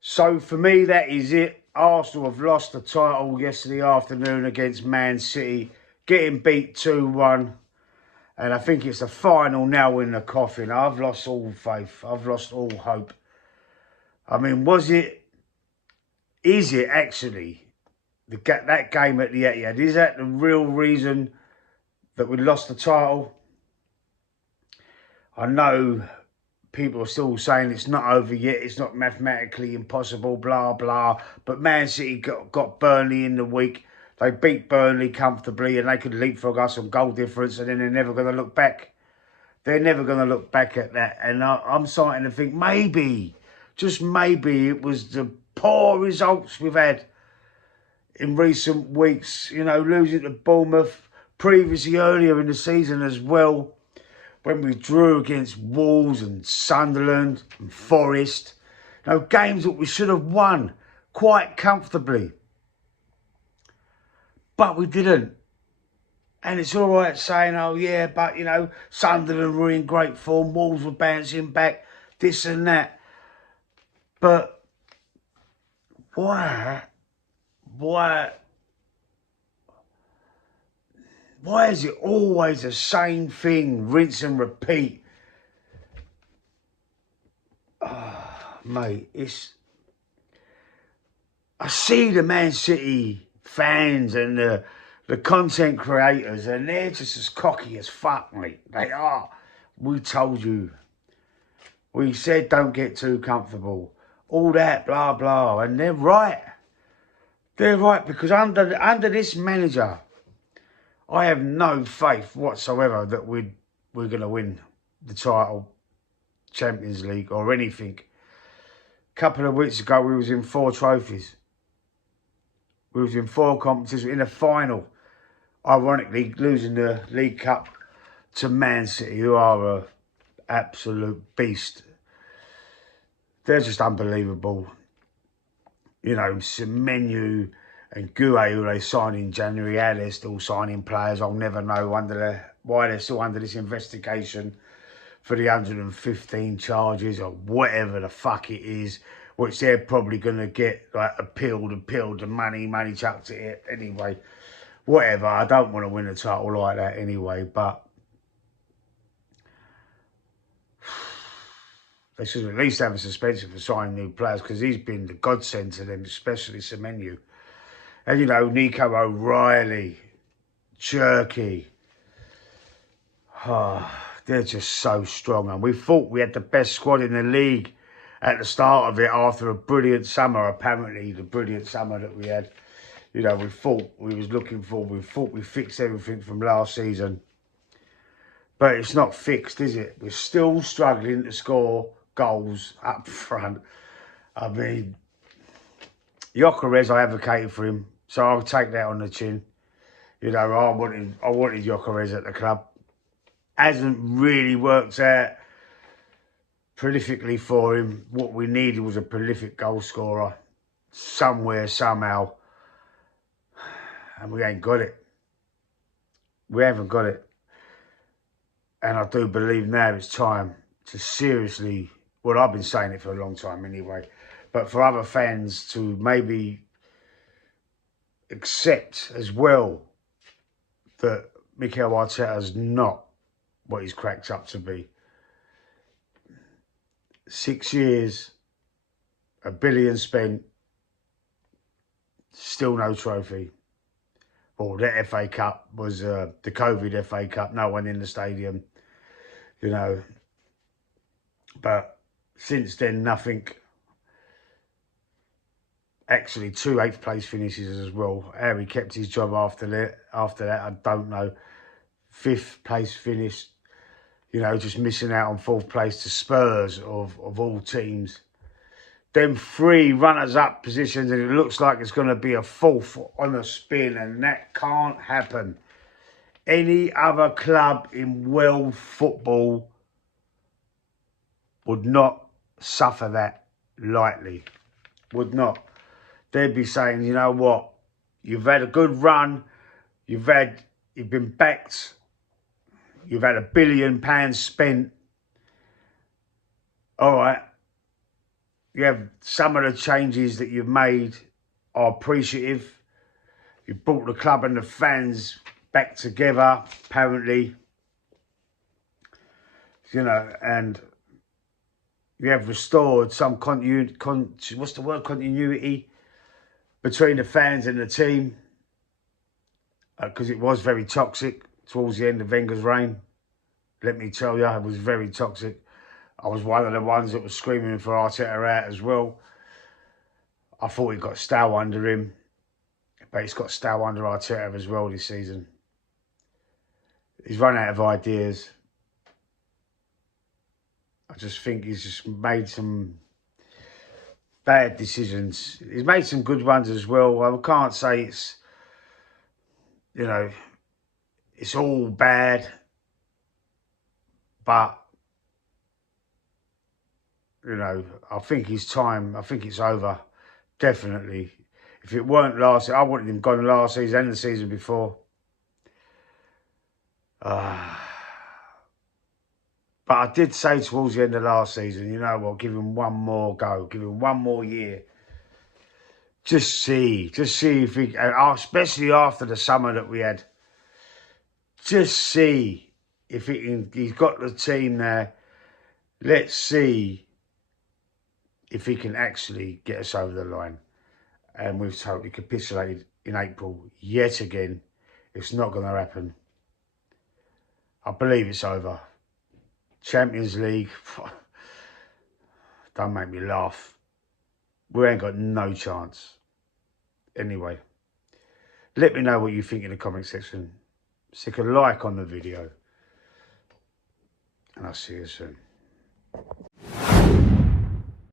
So for me, that is it. Arsenal have lost the title yesterday afternoon against Man City, getting beat 2-1. And I think it's the final nail in the coffin. I've lost all faith. I've lost all hope. I mean, is it actually, that game at the Etihad, is that the real reason that we lost the title? I know people are still saying it's not over yet, it's not mathematically impossible, blah, blah. But Man City got Burnley in the week. They beat Burnley comfortably and they could leapfrog us on goal difference, and then they're never going to look back. They're never going to look back at that. And I'm starting to think maybe, just maybe, it was the poor results we've had in recent weeks. You know, losing to Bournemouth previously earlier in the season as well, when we drew against Wolves and Sunderland and Forest. You know, games that we should have won quite comfortably. But we didn't. And it's all right saying, oh yeah, but, you know, Sunderland were in great form, Wolves were bouncing back, this and that. But why is it always the same thing, rinse and repeat? Oh, mate, I see the Man City fans and the content creators, and they're just as cocky as fuck, mate. They are. We told you. We said don't get too comfortable. All that, blah, blah. And they're right. They're right, because under this manager, I have no faith whatsoever that we're going to win the title, Champions League or anything. A couple of weeks ago, we was in 4 trophies. We was in 4 competitions, in the final. Ironically, losing the League Cup to Man City, who are an absolute beast. They're just unbelievable. You know, Semenyo and Gueye, who they signed in January, how they're still signing players, I'll never know why they're still under this investigation for the 115 charges or whatever the fuck it is, which they're probably going to get like appealed, the money chucked at it anyway. Whatever, I don't want to win a title like that anyway, but they should at least have a suspension for signing new players, because he's been the godsend to them, especially Semenyo. And, you know, Nico O'Reilly, Cherky. They're just so strong. And we thought we had the best squad in the league at the start of it after a brilliant summer, apparently the brilliant summer that we had. You know, we thought we fixed everything from last season. But it's not fixed, is it? We're still struggling to score goals up front. I mean, Gyökeres, I advocated for him, so I'll take that on the chin. You know, I wanted Gyökeres at the club. Hasn't really worked out prolifically for him. What we needed was a prolific goal scorer somewhere, somehow. And we ain't got it. We haven't got it. And I do believe now it's time to seriously, well, I've been saying it for a long time anyway, but for other fans to maybe accept as well that Mikel Arteta's not what he's cracked up to be. 6 years, $1 billion spent, still no trophy. Well, that FA Cup was the COVID FA Cup, no one in the stadium, you know. But since then, nothing. Actually, 2 8th place finishes as well. How he kept his job after that, I don't know. 5th place finish, you know, just missing out on 4th place to Spurs of all teams. Them 3 runners-up positions, and it looks like it's going to be a 4th on the spin, and that can't happen. Any other club in world football would not suffer that lightly. Would not. They'd be saying, you know what, you've had a good run, you've been backed, you've had £1 billion spent. All right. You have some of the changes that you've made are appreciative. You brought the club and the fans back together, apparently. You know, and you have restored some continuity, continuity between the fans and the team. Because it was very toxic towards the end of Wenger's reign. Let me tell you, it was very toxic. I was one of the ones that was screaming for Arteta out as well. I thought he got stale under him, but he's got stale under Arteta as well this season. He's run out of ideas. I just think he's just made some bad decisions. He's made some good ones as well. I can't say it's, you know, it's all bad, but, you know, I think his time, I think it's over, definitely. If it weren't last, I wanted him gone last season and the season before. But I did say towards the end of last season, you know what, give him one more go, give him one more year. Just see if he, especially after the summer that we had, just see if he's got the team there. Let's see if he can actually get us over the line. And we've totally capitulated in April yet again. It's not going to happen. I believe it's over. Champions League, don't make me laugh. We ain't got no chance. Anyway, let me know what you think in the comment section. Stick a like on the video. And I'll see you soon.